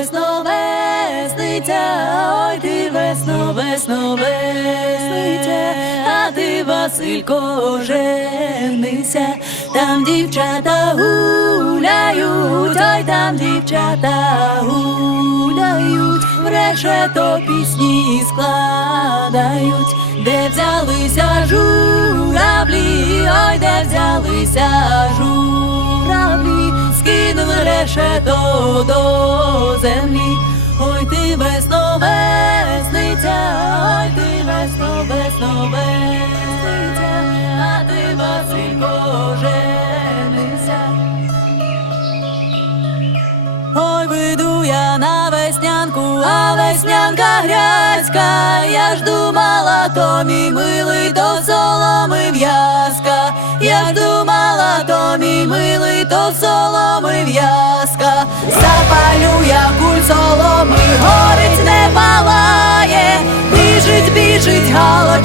весно, весниця, ой ти весно, весно, весниця, а ти, Василько, женися, там дівчата гуляють, ой там дівчата гуляють, в решето пісні складають, де взялися журавлі, ой, де взялися журавлі, скинули решето до землі. Ой, ти весно, весниця, ой, ти весно, весно, весниця, а ти Василько женися. Ой, вийду я на веснянку, а веснянка грязька. Я ж думала, то мій милий, то соломи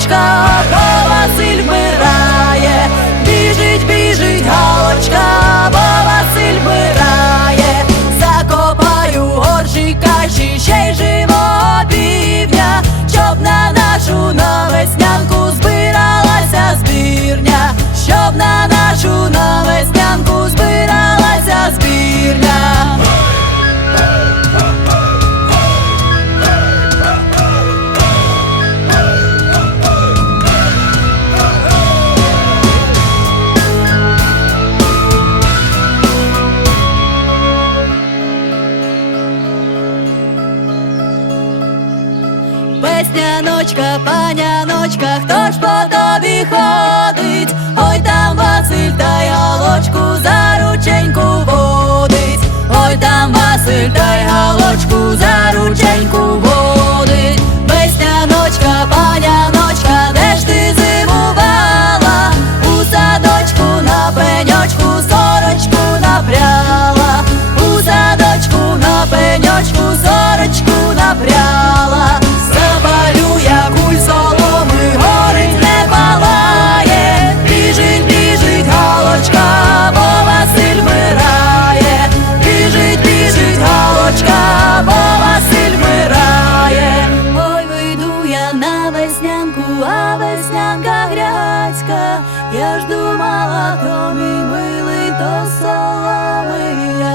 멈춰 Весняночка, паняночка, хто ж по тобі ходить? Ой там ж думала, то мій милий, то соломи